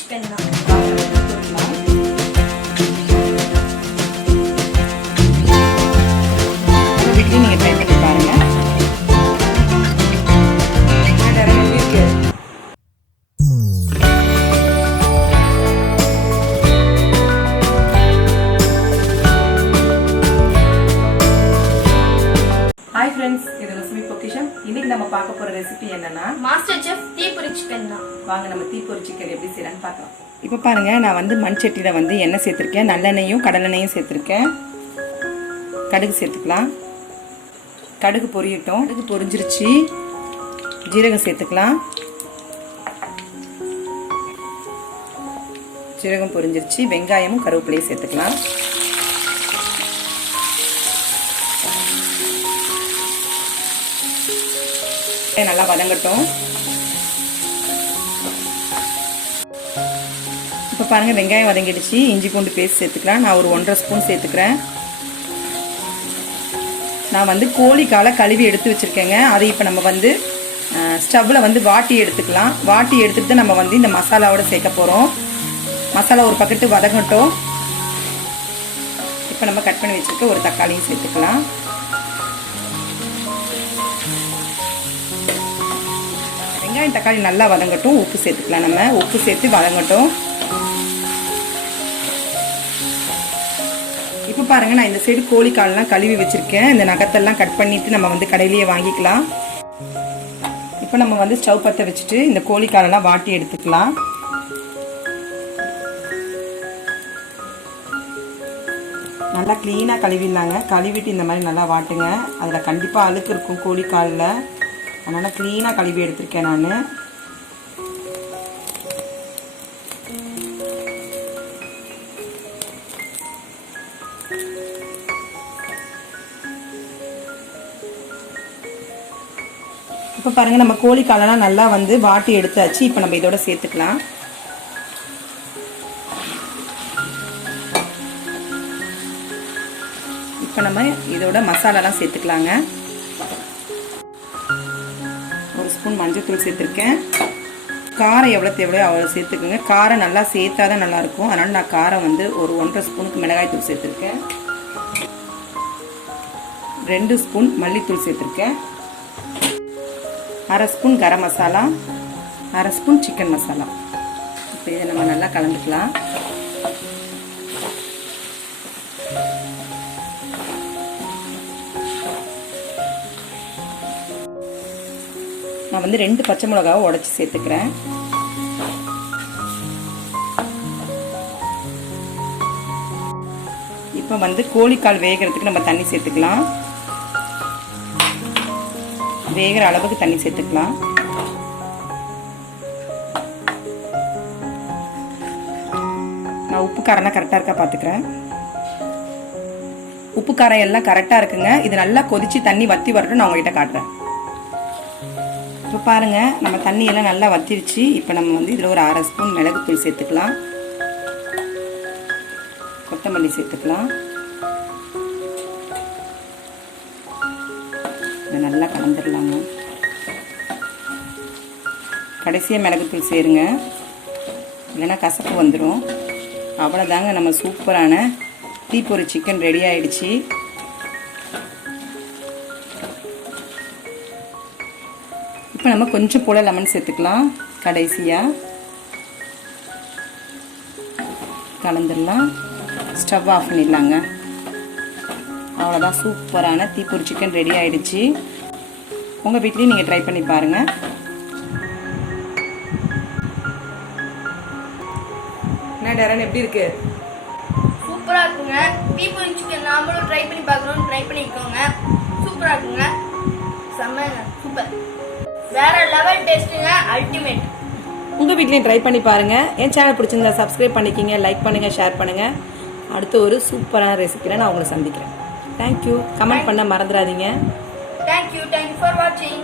chicken. வீட்லயே நீங்க try பண்ணி பாருங்க. Hi friends, இது sumipokkisham. இன்னைக்கு நம்ம பார்க்க போற ரெசிபி என்னன்னா Masterchef Thee Pori Chicken. வாங்க நம்ம Thee Pori Chicken எப்படி செய்யலாம்னு பார்க்கலாம். இப்போ பாருங்க, நான் வந்து மண் சட்டியில வந்து எண்ணெய் சேர்த்திருக்கேன், நல்லெண்ணெயும் கடலெண்ணெயும் சேர்த்திருக்கேன். கடுகு சேர்த்துக்கலாம். கடுகு பொரியட்டும். கடுகு பொரிஞ்சிருச்சு. ஜீரகம் சேர்த்துக்கலாம். ஜீரகம் பொரிஞ்சிருச்சு. வெங்காயமும் கருவேப்பிலையும் சேர்த்துக்கலாம். நல்லா வதங்கட்டும். இப்போ பாருங்க, வெங்காயம் வதங்கிடுச்சு. இஞ்சி பூண்டு பேஸ்ட் சேர்த்துக்கலாம். நான் ஒரு 1.5 ஸ்பூன் சேர்த்துக்கிறேன். நான் வந்து கோழிக்காலை கழுவி எடுத்து வச்சிருக்கேங்க. அதை இப்போ நம்ம வந்து ஸ்டவ்வில் வந்து வாட்டி எடுத்துக்கலாம். வாட்டி எடுத்துட்டு நம்ம வந்து இந்த மசாலாவோட சேர்க்க போகிறோம். மசாலா ஒரு பக்கெட்டு வதங்கட்டும். இப்போ நம்ம கட் பண்ணி வச்சுருக்க ஒரு தக்காளியும் சேர்த்துக்கலாம். வெங்காயம் தக்காளி நல்லா வதங்கட்டும். உப்பு சேர்த்துக்கலாம். நம்ம உப்பு சேர்த்து வதங்கட்டும். இப்போ பாருங்க, நான் இந்த சைடு கோழிக்காலெலாம் கழுவி வச்சிருக்கேன். இந்த நகத்தெல்லாம் கட் பண்ணிட்டு நம்ம வந்து கடையிலேயே வாங்கிக்கலாம். இப்போ நம்ம வந்து ஸ்டவ் பற்ற வச்சுட்டு இந்த கோழிக்காலெல்லாம் வாட்டி எடுத்துக்கலாம். நல்லா க்ளீனாக கழுவிடலாங்க. கழுவிட்டு இந்த மாதிரி நல்லா வாட்டுங்க. அதில் கண்டிப்பாக அழுக்கு இருக்கும் கோழிக்காலில். அதனால் க்ளீனாக கழுவி எடுத்திருக்கேன் நான். இப்போ பாருங்கள், நம்ம கோழிக்காலெல்லாம் நல்லா வந்து வாட்டி எடுத்தாச்சு. இப்போ நம்ம இதோட சேர்த்துக்கலாம். இப்போ நம்ம இதோட மசாலாலாம் சேர்த்துக்கலாங்க. 1 ஸ்பூன் மஞ்சள்தூள் சேர்த்துருக்கேன். காரம் எவ்வளோ தேவையோ அவ்வளோ சேர்த்துக்குங்க. காரம் நல்லா சேர்த்தா தான் நல்லாயிருக்கும். அதனால் நான் காரம் வந்து ஒரு 1.5 ஸ்பூனுக்கு மிளகாய்த்தூள் சேர்த்துருக்கேன். 2 ஸ்பூன் மல்லித்தூள் சேர்த்துருக்கேன். 1/2 spoon garam masala, 1/2 spoon chicken masala. இப்போ இதை நம்ம நல்லா கலந்துக்கலாம். நான் வந்து 2 பச்சை மிளகாவை உடைச்சி சேர்த்துக்கிறேன். இப்போ வந்து கோழிக்கால் வேகிறதுக்கு நம்ம தண்ணி சேர்த்துக்கலாம். வேகிற அளவுக்கு தண்ணி சேர்த்துக்கலாம். நான் உப்பு காரம்லாம் கரெக்டாக இருக்கா பார்த்துக்கிறேன். உப்பு காரம் எல்லாம் கரெக்டாக இருக்குங்க. இது நல்லா கொதிச்சு தண்ணி வற்றி வரட்டும். நான் உங்ககிட்ட காட்டுறேன். இப்போ பாருங்க, நம்ம தண்ணியெல்லாம் நல்லா வத்திருச்சு. இப்போ நம்ம வந்து இதில் ஒரு 1/2 ஸ்பூன் மிளகுத்தூள் சேர்த்துக்கலாம். கொத்தமல்லி சேர்த்துக்கலாம். இதை நல்லா கலந்துடலாங்க. கடைசியாக மிளகுத்தூள் சேருங்க, இல்லைன்னா கசப்பு வந்துடும். அவ்வளோதாங்க, நம்ம சூப்பரான Thee Pori சிக்கன் ரெடி ஆயிடுச்சு. இப்போ நம்ம கொஞ்சம் போல லெமன் சேர்த்துக்கலாம். கடைசியாக கலந்துடலாம். ஸ்டவ் ஆஃப் பண்ணிடலாங்க. அவ்வளோதான், சூப்பரான Thee Pori சிக்கன் ரெடி ஆயிடுச்சு. உங்கள் வீட்லேயும் நீங்கள் ட்ரை பண்ணி பாருங்கள். என்ன டேரன், எப்படி இருக்கு? சூப்பராக இருக்குங்க. Thee Pori சிக்கன் நாமளும் ட்ரை பண்ணி பார்க்குறோம். ட்ரை பண்ணிக்கோங்க. சூப்பராக இருக்குங்க. செம்மங்க, சூப்பர், வேற லெவல் டேஸ்ட்டுங்க, அல்டிமேட். உங்கள் வீட்லேயும் ட்ரை பண்ணி பாருங்கள். என் சேனல் பிடிச்சிருந்தா சப்ஸ்கிரைப் பண்ணிக்கிங்க, லைக் பண்ணுங்கள், ஷேர் பண்ணுங்கள். அடுத்து ஒரு சூப்பரான ரெசிபியில் நான் உங்களை சந்திக்கிறேன். தேங்க்யூ. கமெண்ட் பண்ண மறந்துடாதீங்க. தேங்க்யூ ஃபார் வாட்சிங்.